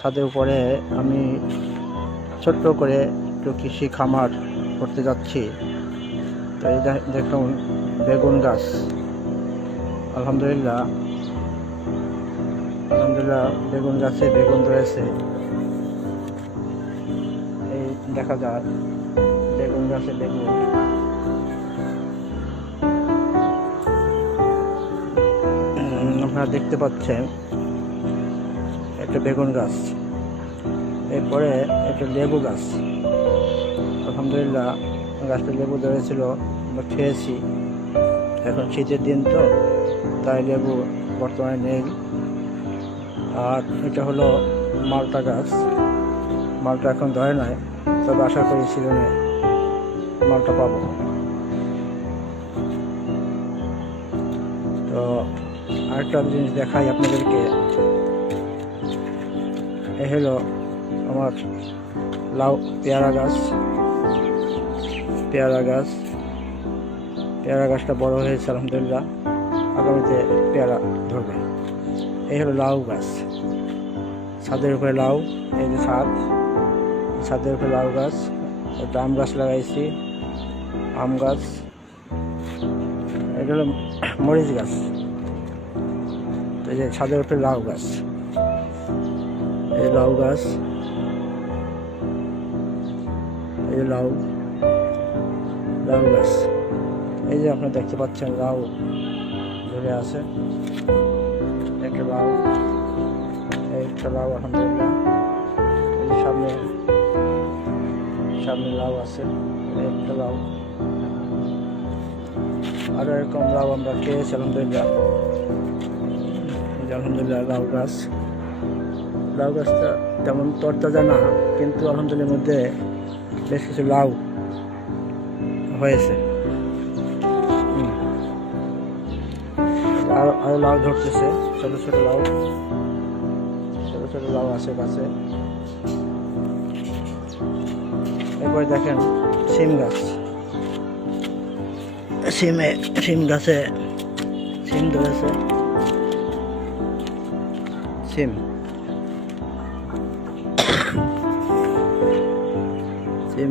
ছাদের উপরে আমি ছোট্ট করে একটু কৃষি খামার করতে যাচ্ছি। তো এই দেখুন বেগুন গাছ। আলহামদুলিল্লাহ বেগুন গাছে বেগুন ধরেছে। এই দেখা যাক বেগুন গাছে বেগুন। আপনারা দেখতে পাচ্ছেন একটা বেগুন গাছ, এরপরে একটা লেবু গাছ। আলহামদুলিল্লাহ গাছটা লেবু ধরেছিল, আমরা খেয়েছি। এখন শীতের দিন তো তাই লেবু বর্তমানে নেই। আর এটা হলো মালটা গাছ। মালটা এখন ধরে নাই, তবে আশা করি সিজনে মালটা পাবো। তো আরেকটা জিনিস দেখাই আপনাদেরকে। এ হলো আমার লাউ পেয়ারা গাছ। পেয়ারা গাছটা বড় হয়েছে আলহামদুলিল্লাহ, আগামীতে পেয়ারা ধরবে। এই হলো লাউ গাছ, ছাদের উপরে লাউ। এই যে ছাদের উপরে লাউ গাছ। একটা আম গাছ লাগাইছি, আম গাছ। এটা হলো মরিচ গাছ। এই যে ছাদের উপরে লাউ গাছ, এই লাউ গাছ, এই যে লাউ গাছ। এই যে আপনারা দেখতে পাচ্ছেন লাউ ধরে আছে। একটা লাউ আলহামদুলিল্লাহ। এই যে সামনে লাউ আছে, একটা লাউ। আরো এরকম লাউ আমরা খেয়েছি আলহামদুলিল্লাহ। আলহামদুলিল্লাহ লাউ গাছটা তেমন তরতাজা না, কিন্তু আলহামদুলিল্লাহ মধ্যে বেশ কিছু লাউ হয়েছে। আরো লাউ ধরতেছে, ছোট ছোট লাউ আছে গাছে। এরপরে দেখেন সিম গাছ। সিম গাছে সিম ধরেছে। সিম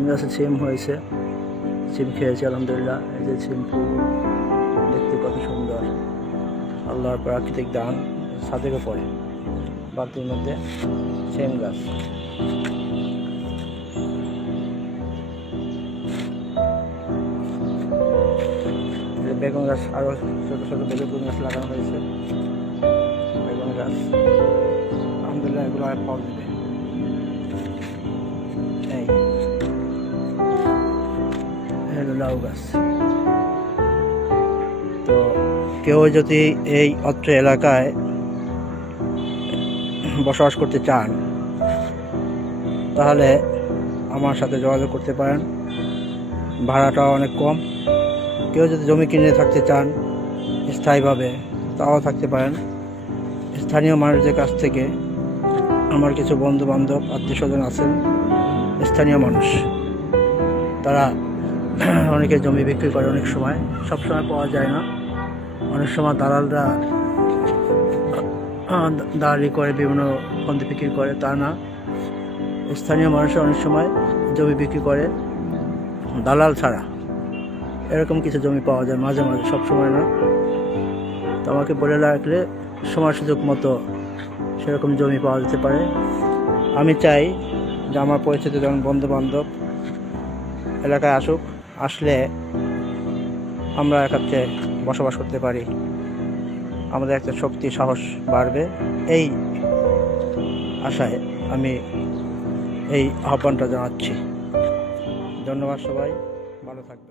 গাছে সিম হয়েছে, সিম খেয়েছি আলহামদুলিল্লাহ। এই যে সিম ফুল দেখতে কত সুন্দর, আল্লাহর প্রাকৃতিক দান। ছাদের উপরে বালতির মধ্যে সিম গাছ। বেগুন গাছ, আরো ছোট ছোট বেগুন গাছ লাগানো হয়েছে। বেগুন গাছ আলহামদুলিল্লাহ এগুলো আর ফল দেবে। এই লাউ গাছ। তো কেউ যদি এই অত্র এলাকায় বসবাস করতে চান তাহলে আমার সাথে যোগাযোগ করতে পারেন, ভাড়াটাও অনেক কম। কেউ যদি জমি কিনে থাকতে চান স্থায়ীভাবে, তাও থাকতে পারেন। স্থানীয় মানুষদের কাছ থেকে, আমার কিছু বন্ধু বান্ধব আত্মীয় স্বজন আছেন স্থানীয় মানুষ, তারা অনেকে জমি বিক্রি করে। অনেক সময়, সব সময় পাওয়া যায় না। অনেক সময় দালালরা দালালি করে বিভিন্ন ফন্দি বিক্রি করে, তা না। স্থানীয় মানুষ অনেক সময় জমি বিক্রি করে দালাল ছাড়া। এরকম কিছু জমি পাওয়া যায় মাঝে মাঝে, সব সময় না। তো আমাকে বলে রাখলে সময় সুযোগ মতো সেরকম জমি পাওয়া যেতে পারে। আমি চাই যে আমার পরিচিত যেমন বন্ধু বান্ধব এলাকায় আসলে আমরা একাত্রে বসবাস করতে পারি, আমাদের একটা শক্তি সাহস বাড়বে। এই আশায় আমি এই আহ্বানটা জানাচ্ছি। ধন্যবাদ, সবাই ভালো থাকবেন।